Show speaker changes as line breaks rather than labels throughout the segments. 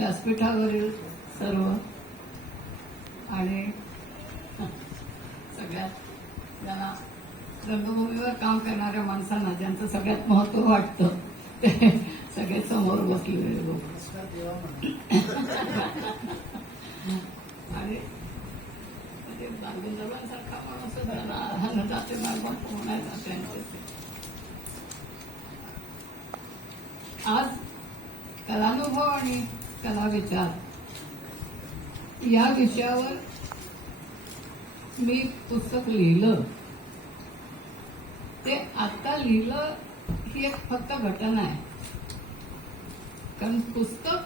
व्यासपीठावरील सर्व आणि सगळ्यात ज्यांना रंगभूमीवर काम करणाऱ्या माणसांना ज्यांचं सगळ्यात महत्त्व वाटतं ते सगळे समोर बसलेले लोक. आणि म्हणजे माणूस झाला जाते मार्गात पोहणायचा त्यांचे आज कलानुभव आणि त्याला विचार. या विषयावर मी पुस्तक लिहिलं. ते आता लिहिलं ही एक फक्त घटना आहे. कारण पुस्तक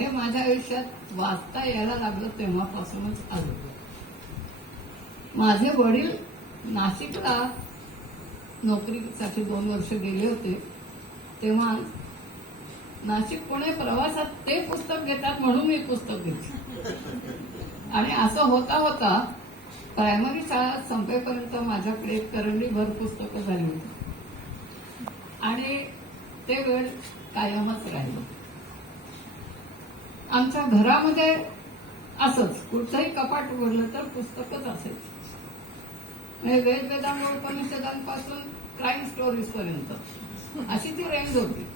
हे माझ्या आयुष्यात वाचता यायला लागलं तेव्हापासूनच आलं. माझे वडील नाशिकला नोकरीसाठी दोन वर्ष गेले होते. तेव्हा नाशिक पुणे प्रवासात ते पुस्तक घेतात म्हणून मी पुस्तक घेतलं आणि असं होता होता प्रायमरी शाळा संपेपर्यंत माझ्याकडे एक करंडीभर पुस्तकं झाली होती. आणि ते वेळ कायमच राहिलं. आमच्या घरामध्ये असंच कुठचंही कपाट उघडलं तर पुस्तकच असायचं. म्हणजे वेद वेदांग उपनिषदांपासून क्राईम स्टोरीज पर्यंत. अशी ती रेंज होती.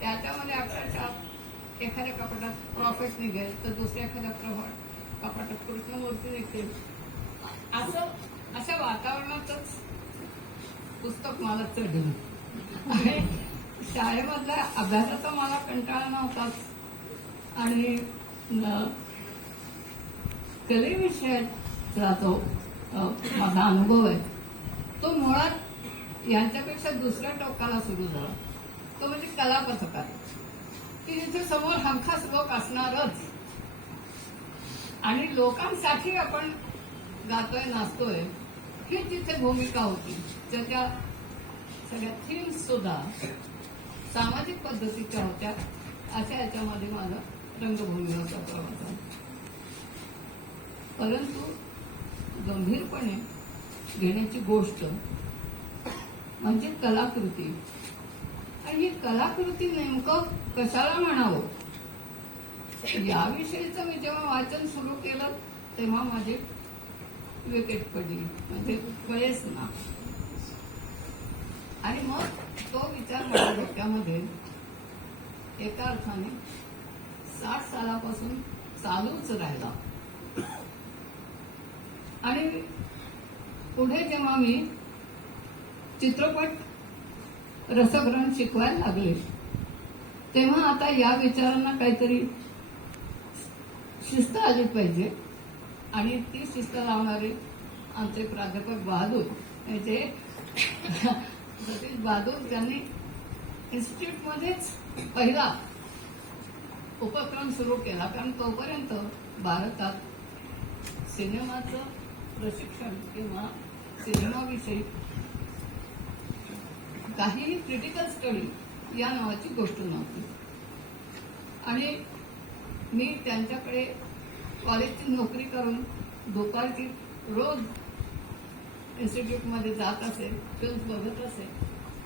त्याच्यामध्ये अक्षरशः एखाद्या कपाटात प्रॉफिट निघेल तर दुसऱ्या एखाद्या प्रभात कपाटात कृष्णमूर्ती निघतील. असं अशा वातावरणातच पुस्तक मला चढलं. आणि शाळेमधल्या अभ्यासाचा मला कंटाळा नव्हताच. आणि न- कलेविषयाचा जो माझा अनुभव आहे तो मुळात यांच्यापेक्षा दुसऱ्या टोकाला सुरू झाला. तो म्हणजे कला पथकार की जिथे समोर हमखास लोक असणारच. आणि लोकांसाठी आपण गातोय नाचतोय ही तिथे भूमिका होती. त्याच्या सगळ्या थीम्स सुद्धा सामाजिक पद्धतीच्या होत्या. अशा याच्यामध्ये माझा रंगभूमीवरचा प्रवास आहे परंतु गंभीरपणे घेण्याची गोष्ट म्हणजे कलाकृती. आणि ही कलाकृती नेमकं कशाला म्हणावं? याविषयीचं मी जेव्हा वाचन सुरू केलं तेव्हा माझी विकेट पडली. म्हणजे कळेच ना. आणि मग तो विचार माझ्या डोक्यामध्ये एका अर्थाने साठ सालापासून चालूच राहिला. आणि पुढे जेव्हा मी चित्रपट रसग्रहण शिकवायला लागले. तेव्हा आता या विचारांना काहीतरी शिस्त आली पाहिजे. आणि ती शिस्त लावणारे आमचे प्राध्यापक बहादूर म्हणजे सतीश बहादूर त्यांनी इन्स्टिट्यूटमध्येच पहिला उपक्रम सुरू केला. कारण तोपर्यंत भारतात सिनेमाचं प्रशिक्षण किंवा सिनेमाविषयी काहीही क्रिटिकल स्टडी या नावाची गोष्ट नव्हती. आणि मी त्यांच्याकडे कॉलेजची नोकरी करून दुपारची रोज इन्स्टिट्यूटमध्ये जात असे फिल्म बघत असे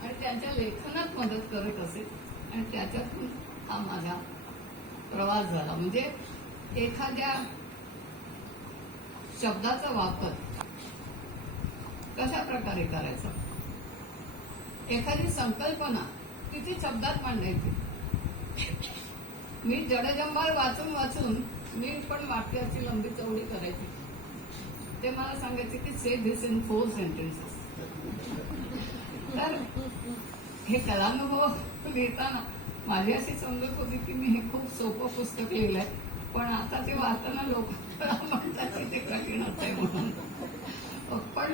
आणि त्यांच्या लेखनात मदत करत असे आणि त्याच्यातून हा माझा प्रवास झाला. म्हणजे एखाद्या शब्दाचा वापर कशा प्रकारे करायचा? एखादी संकल्पना किती शब्दात मांडायची? मी जडजंबाळ वाचून वाचून मी पण वाक्याची लंबी चौडी करायची. ते मला सांगायचे की say this in four sentences तर हे कलानुभव लिहिताना. माझी अशी समजत होती की मी हे खूप सोपं पुस्तक लिहिलंय पण आता ते वाचताना लोक म्हणतात की ते आहे म्हणून. पण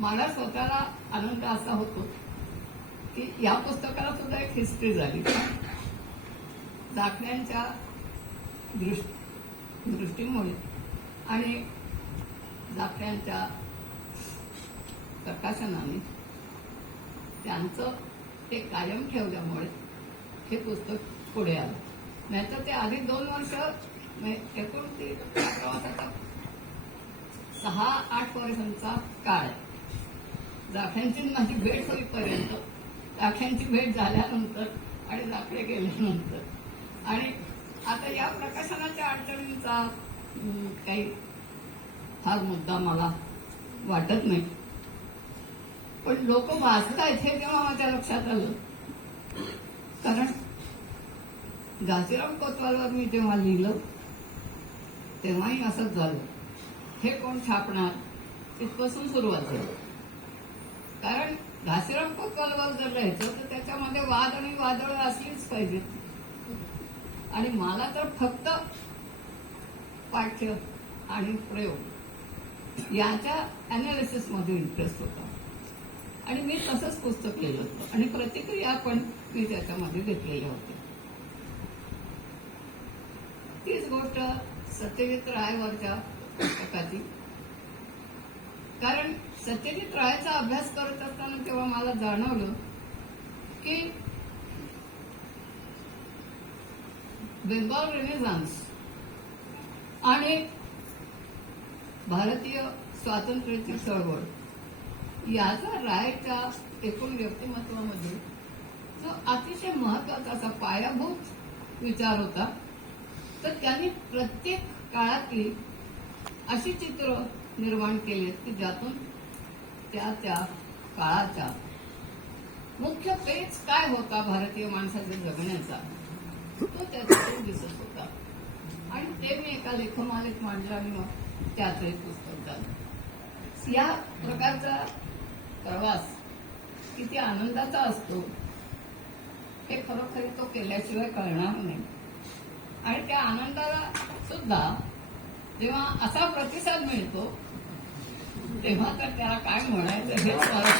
मला स्वतःला आनंद असा होतो की या पुस्तकाला सुद्धा एक हिस्ट्री झाली. चाकण्यांच्या दृष्टीमुळे. आणि चाकण्यांच्या प्रकाशनाने त्यांचं ते कायम ठेवल्यामुळे हे पुस्तक पुढे आलं. नाहीतर ते आधी दोन वर्ष म्हणजे एकोणतीस एकूण ती प्रवासाचा सहा आठ वर्षांचा काळ आहे. दाख्यांची माझी भेट होईपर्यंत राख्यांची भेट झाल्यानंतर आणि लाकडे गेल्यानंतर. आणि आता या प्रकाशनाच्या अडचणींचा काही फार मुद्दा मला वाटत नाही. पण लोक वाचतायत हे जेव्हा माझ्या लक्षात आलं? कारण घासीराम कोतवालवर मी जेव्हा लिहिलं तेव्हाही असंच झालं. हे कोण छापणार? तिथपासून सुरुवात झाली. कारण घासीराम कोतवालवर जर राहायचं तर त्याच्यामध्ये वाद आणि वादळ असलीच पाहिजे. आणि मला तर फक्त पाठ्य आणि प्रयोग याच्या अनालिसिसमध्ये इंटरेस्ट होता. आणि मी तसंच पुस्तक लिहिलं होतं. आणि प्रतिक्रिया पण मी त्याच्यामध्ये घेतलेल्या होत्या. तीच गोष्ट सत्यजित रायवरच्या पुस्तकाची कारण सत्यजित रायचा अभ्यास करत असताना तेव्हा मला जाणवलं की बेंगॉल रेनेझान्स आणि भारतीय स्वातंत्र्याची चळवळ याचा रायच्या एकूण व्यक्तिमत्वामध्ये जो अतिशय महत्त्वाचा असा पायाभूत विचार होता. तर त्यांनी प्रत्येक काळातली अशी चित्र निर्माण केले की ज्यातून त्या त्या काळाचा मुख्य पेच काय होता भारतीय माणसाच्या जगण्याचा? तो त्याच्यातून दिसत होता. आणि ते मी एका लेखमालेत मांडलं आणि मग त्याचं एक पुस्तक झालं. या प्रकारचा प्रवास किती आनंदाचा असतो हे खरोखरी तो केल्याशिवाय कळणार नाही. आणि त्या आनंदाला सुद्धा जेव्हा असा प्रतिसाद मिळतो तेव्हा तर त्याला काय म्हणायचं हेच मला